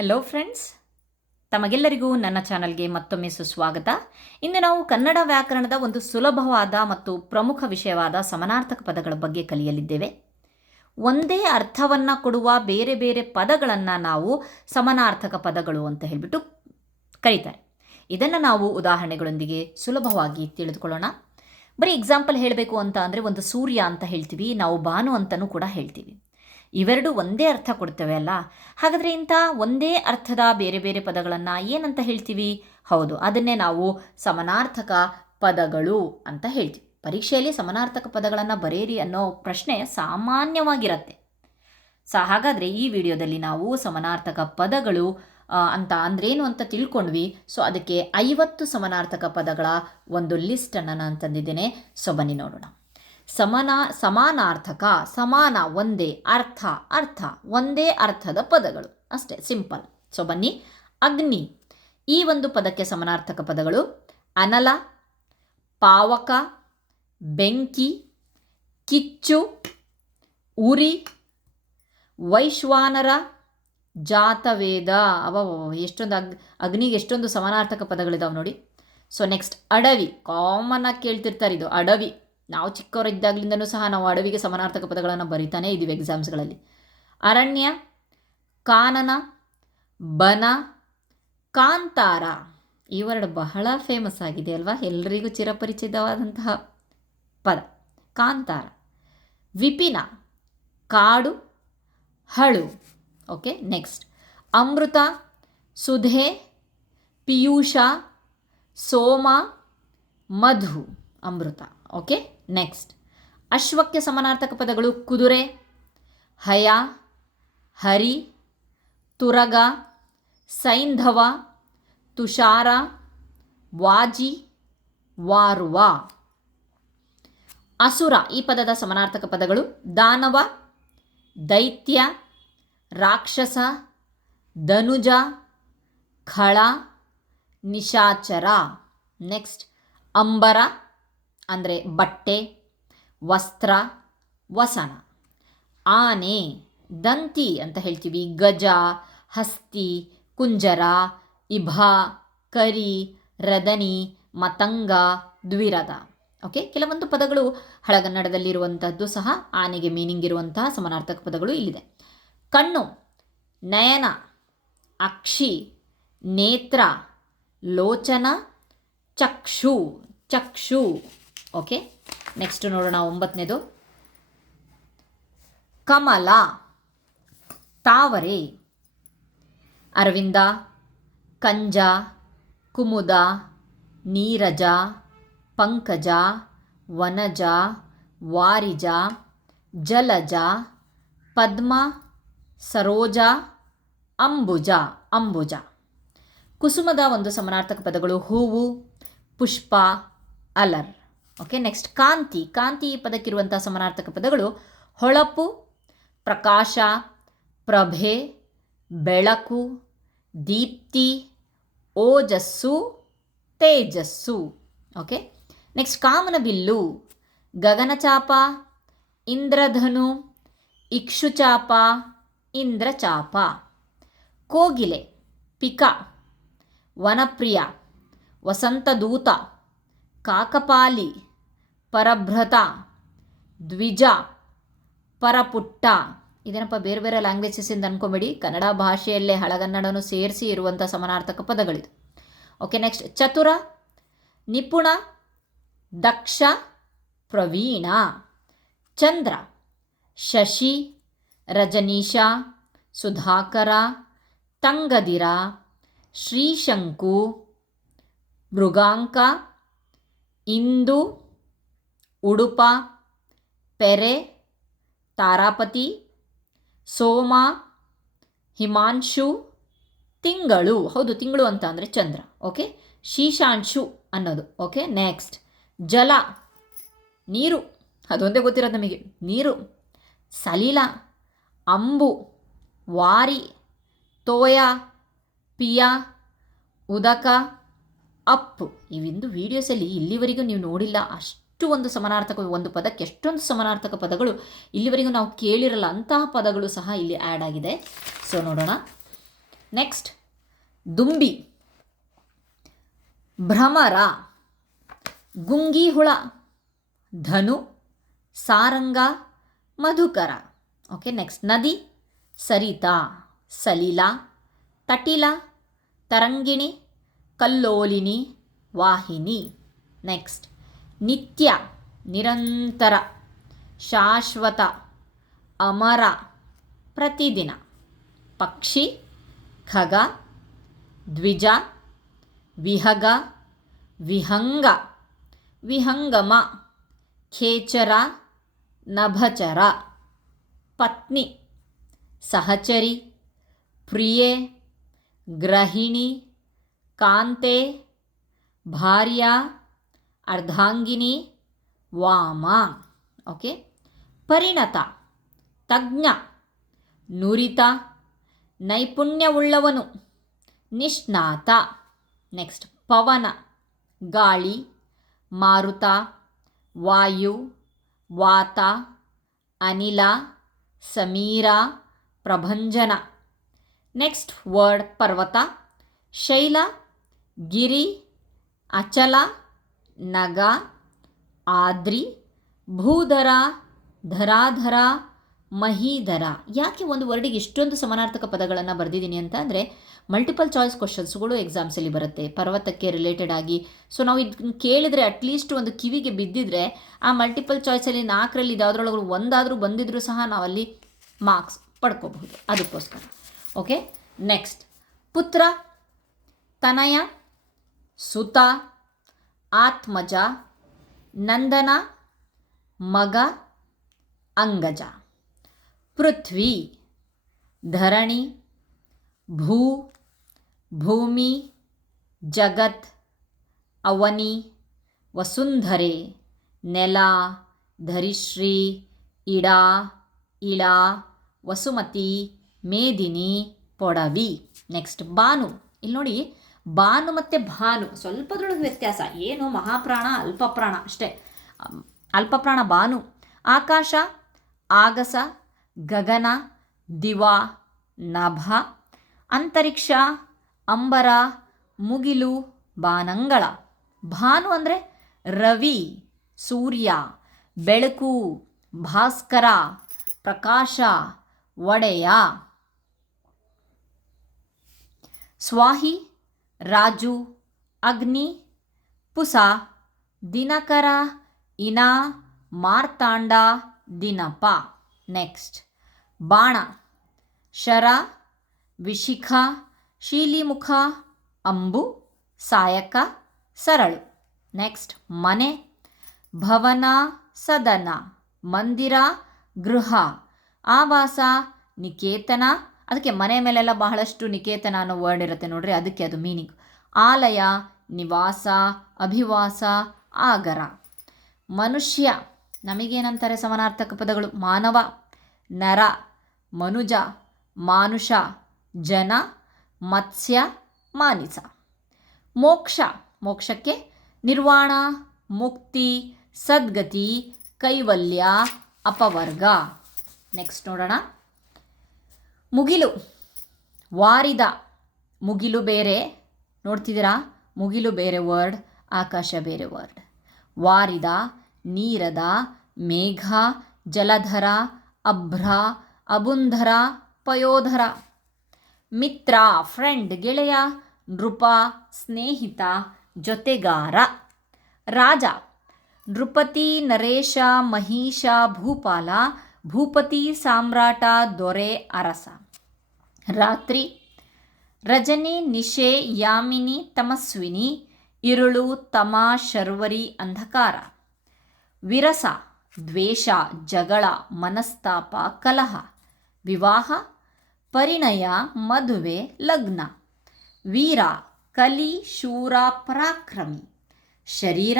Hello friends, ತಮಗೆಲ್ಲರಿಗೂ ನನ್ನ ಚಾನಲ್ಗೆ ಮತ್ತೊಮ್ಮೆ ಸುಸ್ವಾಗತ. ಇಂದು ನಾವು ಕನ್ನಡ ವ್ಯಾಕರಣದ ಒಂದು ಸುಲಭವಾದ ಮತ್ತು ಪ್ರಮುಖ ವಿಷಯವಾದ ಸಮಾನಾರ್ಥಕ ಪದಗಳ ಬಗ್ಗೆ ಕಲಿಯಲಿದ್ದೇವೆ. ಒಂದೇ ಅರ್ಥವನ್ನು ಕೊಡುವ ಬೇರೆ ಬೇರೆ ಪದಗಳನ್ನು ನಾವು ಸಮಾನಾರ್ಥಕ ಪದಗಳು ಅಂತ ಹೇಳಿಬಿಟ್ಟು ಕರೀತಾರೆ. ಇದನ್ನು ನಾವು ಉದಾಹರಣೆಗಳೊಂದಿಗೆ ಸುಲಭವಾಗಿ ತಿಳಿದುಕೊಳ್ಳೋಣ. ಬರೀ ಎಕ್ಸಾಂಪಲ್ ಹೇಳಬೇಕು ಅಂತ ಅಂದರೆ ಒಂದು ಸೂರ್ಯ ಅಂತ ಹೇಳ್ತೀವಿ, ನಾವು ಭಾನು ಅಂತಲೂ ಕೂಡ ಹೇಳ್ತೀವಿ. ಇವೆರಡು ಒಂದೇ ಅರ್ಥ ಕೊಡ್ತೇವೆ ಅಲ್ಲ. ಹಾಗಾದರೆ ಇಂಥ ಒಂದೇ ಅರ್ಥದ ಬೇರೆ ಬೇರೆ ಪದಗಳನ್ನು ಏನಂತ ಹೇಳ್ತೀವಿ? ಹೌದು, ಅದನ್ನೇ ನಾವು ಸಮಾನಾರ್ಥಕ ಪದಗಳು ಅಂತ ಹೇಳ್ತೀವಿ. ಪರೀಕ್ಷೆಯಲ್ಲಿ ಸಮಾನಾರ್ಥಕ ಪದಗಳನ್ನು ಬರೆಯಿರಿ ಅನ್ನೋ ಪ್ರಶ್ನೆ ಸಾಮಾನ್ಯವಾಗಿರುತ್ತೆ. ಹಾಗಾದರೆ ಈ ವಿಡಿಯೋದಲ್ಲಿ ನಾವು ಸಮಾನಾರ್ಥಕ ಪದಗಳು ಅಂತ ಅಂದ್ರೇನು ಅಂತ ತಿಳ್ಕೊಂಡ್ವಿ. ಸೊ ಅದಕ್ಕೆ 50 ಸಮಾನಾರ್ಥಕ ಪದಗಳ ಒಂದು ಲಿಸ್ಟನ್ನು ನಾನು ತಂದಿದ್ದೇನೆ. ಸೊ ಬನ್ನಿ ನೋಡೋಣ. ಸಮಾನಾರ್ಥಕ, ಸಮಾನ ಒಂದೇ, ಅರ್ಥ ಅರ್ಥ, ಒಂದೇ ಅರ್ಥದ ಪದಗಳು ಅಷ್ಟೇ, ಸಿಂಪಲ್. ಸೊ ಬನ್ನಿ. ಅಗ್ನಿ, ಈ ಒಂದು ಪದಕ್ಕೆ ಸಮಾನಾರ್ಥಕ ಪದಗಳು ಅನಲ, ಪಾವಕ, ಬೆಂಕಿ, ಕಿಚ್ಚು, ಉರಿ, ವೈಶ್ವಾನರ, ಜಾತವೇದ. ಎಷ್ಟೊಂದು ಅಗ್ನಿಗೆ ಎಷ್ಟೊಂದು ಸಮಾನಾರ್ಥಕ ಪದಗಳಿದಾವೆ ನೋಡಿ. ಸೊ ನೆಕ್ಸ್ಟ್ ಅಡವಿ, ಕಾಮನ್ ಆಗಿ ಕೇಳ್ತಿರ್ತಾರೆ ಇದು ಅಡವಿ. ನಾವು ಚಿಕ್ಕವರಿದ್ದಾಗಲಿಂದನೂ ಸಹ ನಾವು ಅಡವಿಗೆ ಸಮಾನಾರ್ಥಕ ಪದಗಳನ್ನು ಬರಿತಾನೆ ಇದ್ದೀವಿ ಎಕ್ಸಾಮ್ಸ್ಗಳಲ್ಲಿ. ಅರಣ್ಯ, ಕಾನನ, ಬನ, ಕಾಂತಾರ. ಈ ವರ್ಡ್ ಬಹಳ ಫೇಮಸ್ ಆಗಿದೆ ಅಲ್ವಾ, ಎಲ್ಲರಿಗೂ ಚಿರಪರಿಚಿತವಾದಂತಹ ಪದ ಕಾಂತಾರ. ವಿಪಿನ, ಕಾಡು, ಹಳು. ಓಕೆ, ನೆಕ್ಸ್ಟ್ ಅಮೃತ, ಸುಧೆ, ಪಿಯೂಷ, ಸೋಮ, ಮಧು. ಅಮೃತ. ಓಕೆ, ನೆಕ್ಸ್ಟ್ ಅಶ್ವಕ್ಕೆ ಸಮಾನಾರ್ಥಕ ಪದಗಳು ಕುದುರೆ, ಹಯ, ಹರಿ, ತುರಗ, ಸೈಂಧವ, ತುಷಾರ, ವಾಜಿ, ವಾರುವ. ಅಸುರ, ಈ ಪದದ ಸಮಾನಾರ್ಥಕ ಪದಗಳು ದಾನವ, ದೈತ್ಯ, ರಾಕ್ಷಸ, ಧನುಜ, ಖಳ, ನಿಶಾಚರ. ನೆಕ್ಸ್ಟ್ ಅಂಬರ ಅಂದರೆ ಬಟ್ಟೆ, ವಸ್ತ್ರ, ವಸನ. ಆನೆ, ದಂತಿ ಅಂತ ಹೇಳ್ತೀವಿ, ಗಜ, ಹಸ್ತಿ, ಕುಂಜರ, ಇಭ, ಕರಿ, ರದನಿ, ಮತಂಗ, ದ್ವಿರದ. ಓಕೆ, ಕೆಲವೊಂದು ಪದಗಳು ಹಳಗನ್ನಡದಲ್ಲಿರುವಂಥದ್ದು ಸಹ ಆನೆಗೆ ಮೀನಿಂಗ್ ಇರುವಂತಹ ಸಮಾನಾರ್ಥಕ ಪದಗಳು ಇಲ್ಲಿದೆ. ಕಣ್ಣು, ನಯನ, ಅಕ್ಷಿ, ನೇತ್ರ, ಲೋಚನ, ಚಕ್ಷು. ಚಕ್ಷು. ಓಕೆ, ನೆಕ್ಸ್ಟ್ ನೋಡೋಣ 9ನೇದು. ಕಮಲ, ತಾವರೆ, ಅರವಿಂದ, ಕಂಜ, ಕುಮುದ, ನೀರಜ, ಪಂಕಜ, ವನಜ, ವಾರಿಜ, ಜಲಜ, ಪದ್ಮ, ಸರೋಜ, ಅಂಬುಜ. ಅಂಬುಜ. ಕುಸುಮದ ಒಂದು ಸಮಾನಾರ್ಥಕ ಪದಗಳು ಹೂವು, ಪುಷ್ಪ, ಅಲರ್. ಓಕೆ, ನೆಕ್ಸ್ಟ್ ಕಾಂತಿ. ಕಾಂತಿ ಈ ಪದಕ್ಕಿರುವಂಥ ಸಮಾನಾರ್ಥಕ ಪದಗಳು ಹೊಳಪು, ಪ್ರಕಾಶ, ಪ್ರಭೆ, ಬೆಳಕು, ದೀಪ್ತಿ, ಓಜಸ್ಸು, ತೇಜಸ್ಸು. ಓಕೆ, ನೆಕ್ಸ್ಟ್ ಕಾಮನಬಿಲ್ಲು, ಗಗನಚಾಪ, ಇಂದ್ರಧನು, ಇಕ್ಷುಚಾಪ, ಇಂದ್ರಚಾಪ. ಕೋಗಿಲೆ, ಪಿಕ, ವನಪ್ರಿಯ, ವಸಂತದೂತ, ಕಾಕಪಾಲಿ, ಪರಭ್ರತ, ದ್ವಿಜ, ಪರಪುಟ್ಟ. ಇದೇನಪ್ಪ ಬೇರೆ ಬೇರೆ ಲ್ಯಾಂಗ್ವೇಜಸ್ಸಿಂದ ಅನ್ಕೊಬೇಡಿ, ಕನ್ನಡ ಭಾಷೆಯಲ್ಲೇ ಹಳಗನ್ನಡನು ಸೇರಿಸಿ ಇರುವಂಥ ಸಮಾನಾರ್ಥಕ ಪದಗಳಿದು. ಓಕೆ, ನೆಕ್ಸ್ಟ್ ಚತುರ, ನಿಪುಣ, ದಕ್ಷ, ಪ್ರವೀಣ. ಚಂದ್ರ, ಶಶಿ, ರಜನೀಶ, ಸುಧಾಕರ, ತಂಗದಿರ, ಶ್ರೀಶಂಕು, ಮೃಗಾಂಕ, ಇಂದು, ಉಡುಪ, ಪೆರೆ, ತಾರಾಪತಿ, ಸೋಮ, ಹಿಮಾಂಶು, ತಿಂಗಳು. ಹೌದು, ತಿಂಗಳು ಅಂತ ಅಂದರೆ ಚಂದ್ರ. ಓಕೆ, ಶೀಶಾಂಶು ಅನ್ನೋದು. ಓಕೆ, ನೆಕ್ಸ್ಟ್ ಜಲ, ನೀರು. ಅದೊಂದೇ ಗೊತ್ತಿರೋದು ನಮಗೆ, ನೀರು. ಸಲಿಲ, ಅಂಬು, ವಾರಿ, ತೋಯ, ಪಿಯ, ಉದಕ, ಅಪ್ಪು. ಇವಿಂದು ವೀಡಿಯೋಸಲ್ಲಿ ಇಲ್ಲಿವರೆಗೂ ನೀವು ನೋಡಿಲ್ಲ ಅಷ್ಟು ಒಂದು ಸಮಾನಾರ್ಥಕ, ಒಂದು ಪದಕ್ಕೆ ಎಷ್ಟೊಂದು ಸಮಾನಾರ್ಥಕ ಪದಗಳು ಇಲ್ಲಿವರೆಗೂ ನಾವು ಕೇಳಿರಲ್ಲ ಅಂತಹ ಪದಗಳು ಸಹ ಇಲ್ಲಿ ಆ್ಯಡ್ ಆಗಿದೆ. ಸೊ ನೋಡೋಣ. ನೆಕ್ಸ್ಟ್ ದುಂಬಿ, ಭ್ರಮರ, ಗುಂಗಿ ಹುಳ, ಧನು, ಸಾರಂಗ, ಮಧುಕರ. ಓಕೆ, ನೆಕ್ಸ್ಟ್ ನದಿ, ಸರಿತಾ, ಸಲಿಲ, ತಟಿಲ, ತರಂಗಿಣಿ, ಕಲ್ಲೋಲಿನಿ, ವಾಹಿನಿ. ನೆಕ್ಸ್ಟ್ ನಿತ್ಯ, ನಿರಂತರ, ಶಾಶ್ವತ, ಅಮರ, ಪ್ರತಿದಿನ. ಪಕ್ಷಿ, ಖಗ, ದ್ವಿಜ, ವಿಹಗ, ವಿಹಂಗ, ವಿಹಂಗಮ, ಖೇಚರ, ನಭಚರ. ಪತ್ನಿ, ಸಹಚರಿ, ಪ್ರಿಯೆ, ಗ್ರಹಿಣಿ, ಕಾಂತೆ, ಭಾರ್ಯ, ಅರ್ಧಾಂಗಿನಿ, ವಾಮ. ಓಕೆ, ಪರಿಣತ, ತಜ್ಞ, ನುರಿತ, ನೈಪುಣ್ಯವುಳ್ಳವನು, ನಿಷ್ಣಾತ. ನೆಕ್ಸ್ಟ್ ಪವನ, ಗಾಳಿ, ಮಾರುತ, ವಾಯು, ವಾತ, ಅನಿಲ, ಸಮೀರ, ಪ್ರಭಂಜನ. ನೆಕ್ಸ್ಟ್ ವರ್ಡ್ ಪರ್ವತ, ಶೈಲ, ಗಿರಿ, ಅಚಲ, ನಗ, ಆದ್ರಿ, ಭೂಧರ, ಧರಾಧರ, ಮಹೀಧರ. ಯಾಕೆ ಒಂದು ವರ್ಡಿಗೆ ಇಷ್ಟೊಂದು ಸಮಾನಾರ್ಥಕ ಪದಗಳನ್ನು ಬರೆದಿದ್ದೀನಿ ಅಂತ ಅಂದರೆ ಮಲ್ಟಿಪಲ್ ಚಾಯ್ಸ್ ಕ್ವಶನ್ಸ್ಗಳು ಎಕ್ಸಾಮ್ಸಲ್ಲಿ ಬರುತ್ತೆ ಪರ್ವತಕ್ಕೆ ರಿಲೇಟೆಡ್ ಆಗಿ. ಸೊ ನಾವು ಇದನ್ನು ಕೇಳಿದರೆ ಅಟ್ಲೀಸ್ಟ್ ಒಂದು ಕಿವಿಗೆ ಬಿದ್ದಿದ್ರೆ ಆ ಮಲ್ಟಿಪಲ್ ಚಾಯ್ಸಲ್ಲಿ 4ರಲ್ಲಿ ಯಾವುದ್ರೊಳಗೆ ಒಂದಾದರೂ ಬಂದಿದ್ರೂ ಸಹ ನಾವಲ್ಲಿ ಮಾರ್ಕ್ಸ್ ಪಡ್ಕೋಬಹುದು, ಅದಕ್ಕೋಸ್ಕರ. ಓಕೆ, ನೆಕ್ಸ್ಟ್ ಪುತ್ರ, ತನಯ, ಸುತ, ಆತ್ಮಜ, ನಂದನ, ಮಗ, ಅಂಗಜ. ಪೃಥ್ವಿ, ಧರಣಿ, ಭೂ, ಭೂಮಿ, ಜಗತ್, ಅವನಿ, ವಸುಂಧರೆ, ನೆಲ, ಧರಿಶ್ರೀ, ಇಡ, ಇಳ, ವಸುಮತಿ, ಮೇದಿನಿ, ಪೊಡವಿ. ನೆಕ್ಸ್ಟ್ ಬಾನು. ಇಲ್ಲಿ ನೋಡಿ, ಬಾನು ಮತ್ತು ಭಾನು ಸ್ವಲ್ಪದ್ರೊಳಗೆ ವ್ಯತ್ಯಾಸ ಏನು, ಮಹಾಪ್ರಾಣ ಅಲ್ಪಪ್ರಾಣ ಅಷ್ಟೇ. ಅಲ್ಪಪ್ರಾಣ ಬಾನು. ಆಕಾಶ, ಆಗಸ, ಗಗನ, ದಿವ, ನಭ, ಅಂತರಿಕ್ಷ, ಅಂಬರ, ಮುಗಿಲು, ಬಾನಂಗಳ. ಭಾನು ಅಂದರೆ ರವಿ, ಸೂರ್ಯ, ಬೆಳಕು, ಭಾಸ್ಕರ, ಪ್ರಕಾಶ, ಒಡೆಯ. ಸ್ವಾಹಿ, ರಾಜು, ಅಗ್ನಿ, ಪುಸ, ದಿನಕರ, ಇನ, ಮಾರ್ತಾಂಡ, ದಿನಪ. ನೆಕ್ಸ್ಟ್ ಬಾಣ, ಶರ, ವಿಶಿಖ, ಶೀಲಿಮುಖ, ಅಂಬು, ಸಾಯಕ, ಸರಳು. ನೆಕ್ಸ್ಟ್ ಮನೆ, ಭವನ, ಸದನ, ಮಂದಿರ, ಗೃಹ, ಆವಾಸ, ನಿಕೇತನ. ಅದಕ್ಕೆ ಮನೆ ಮೇಲೆಲ್ಲ ಬಹಳಷ್ಟು ನಿಕೇತನ ಅನ್ನೋ ವರ್ಡ್ ಇರುತ್ತೆ ನೋಡ್ರಿ, ಅದಕ್ಕೆ ಅದು ಮೀನಿಂಗ್. ಆಲಯ, ನಿವಾಸ, ಅಭಿವಾಸ, ಆಗರ. ಮನುಷ್ಯ, ನಮಗೇನಂತಾರೆ ಸಮಾನಾರ್ಥಕ ಪದಗಳು? ಮಾನವ, ನರ, ಮನುಜ, ಮಾನುಷ, ಜನ, ಮತ್ಸ್ಯ, ಮಾನಿಸ. ಮೋಕ್ಷ, ಮೋಕ್ಷಕ್ಕೆ ನಿರ್ವಾಣ, ಮುಕ್ತಿ, ಸದ್ಗತಿ, ಕೈವಲ್ಯ, ಅಪವರ್ಗ. ನೆಕ್ಸ್ಟ್ ನೋಡೋಣ. ಮುಗಿಲು, ವಾರಿದ, ಮುಗಿಲು ಬೇರೆ ನೋಡ್ತಿದ್ದೀರಾ, ಮುಗಿಲು ಬೇರೆ ವರ್ಡ್, ಆಕಾಶ ಬೇರೆ ವರ್ಡ್. ವಾರಿದ, ನೀರದ, ಮೇಘ, ಜಲಧರ, ಅಭ್ರ, ಅಬುಂಧರ, ಪಯೋಧರ. ಮಿತ್ರ, ಫ್ರೆಂಡ್, ಗೆಳೆಯ, ನೃಪ, ಸ್ನೇಹಿತ, ಜೊತೆಗಾರ. ರಾಜ, ನೃಪತಿ, ನರೇಶ, ಮಹಿಷ, ಭೂಪಾಲ, ಭೂಪತಿ, ಸಾಮ್ರಾಟ, ದೊರೆ, ಅರಸ. ರಾತ್ರಿ, ರಜನಿ, ನಿಶೆ, ಯಾಮಿನಿ, ತಮಸ್ವಿನಿ, ಇರುಳು, ತಮ, ಶರ್ವರಿ, ಅಂಧಕಾರ. ವಿರಸ, ದ್ವೇಷ, ಜಗಳ, ಮನಸ್ತಾಪ, ಕಲಹ. ವಿವಾಹ, ಪರಿಣಯ, ಮದುವೆ, ಲಗ್ನ. ವೀರ, ಕಲಿ, ಶೂರ, ಪರಾಕ್ರಮಿ. ಶರೀರ,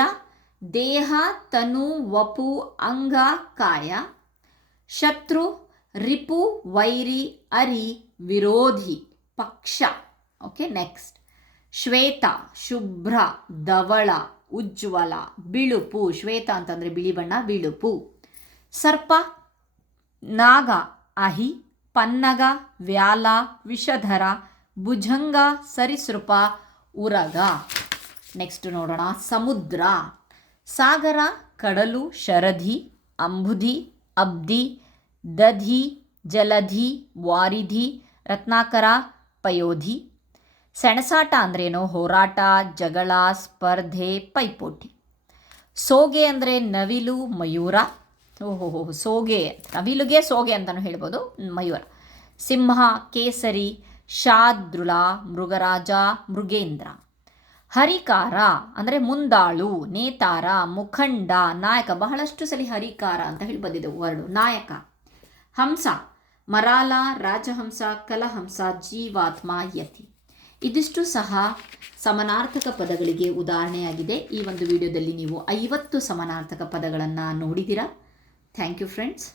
ದೇಹ, ತನು, ವಪು, ಅಂಗ, ಕಾಯ. ಶತ್ರು, ರಿಪು, ವೈರಿ, ಅರಿ, ವಿರೋಧಿ, ಪಕ್ಷ. ಓಕೆ, ನೆಕ್ಸ್ಟ್ ಶ್ವೇತ, ಶುಭ್ರ, ಧವಳ, ಉಜ್ವಲ, ಬಿಳುಪು. ಶ್ವೇತ ಅಂತಂದರೆ ಬಿಳಿ ಬಣ್ಣ, ಬಿಳುಪು. ಸರ್ಪ, ನಾಗ, ಅಹಿ, ಪನ್ನಗ, ವ್ಯಾಲ, ವಿಷಧರ, ಭುಜಂಗ ಸರಿಸೃಪ ಉರಗ. ನೆಕ್ಸ್ಟ್ ನೋಡೋಣ. ಸಮುದ್ರ, ಸಾಗರ, ಕಡಲು, ಶರಧಿ, ಅಂಬುಧಿ, ಅಬ್ಧಿ, ದಧಿ, ಜಲಧಿ, ವಾರಿಧಿ, ರತ್ನಾಕರ, ಪಯೋಧಿ. ಸೆಣಸಾಟ ಅಂದ್ರೇನು? ಹೋರಾಟ, ಜಗಳ, ಸ್ಪರ್ಧೆ, ಪೈಪೋಟಿ. ಸೋಗೆ ಅಂದರೆ ನವಿಲು, ಮಯೂರ. ಓಹೋ, ಸೋಗೆ, ನವಿಲುಗೆ ಸೋಗೆ ಅಂತಲೂ ಹೇಳ್ಬೋದು, ಮಯೂರ. ಸಿಂಹ, ಕೇಸರಿ, ಶಾರ್ದೂಲ, ಮೃಗರಾಜ, ಮೃಗೇಂದ್ರ. ಹರಿಕಾರ ಅಂದರೆ ಮುಂದಾಳು, ನೇತಾರ, ಮುಖಂಡ, ನಾಯಕ. ಬಹಳಷ್ಟು ಸಲ ಹರಿಕಾರ ಅಂತ ಹೇಳಿ ಬಂದಿದೆ ವರ್ಡು, ನಾಯಕ. ಹಂಸ, ಮರಾಲ, ರಾಜಹಂಸ, ಕಲಹಂಸ, ಜೀವಾತ್ಮ, ಯತಿ. ಇದಿಷ್ಟು ಸಹ ಸಮಾನಾರ್ಥಕ ಪದಗಳಿಗೆ ಉದಾಹರಣೆಯಾಗಿದೆ. ಈ ಒಂದು ವಿಡಿಯೋದಲ್ಲಿ ನೀವು 50 ಸಮಾನಾರ್ಥಕ ಪದಗಳನ್ನು ನೋಡಿದ್ದೀರಾ. Thank you friends.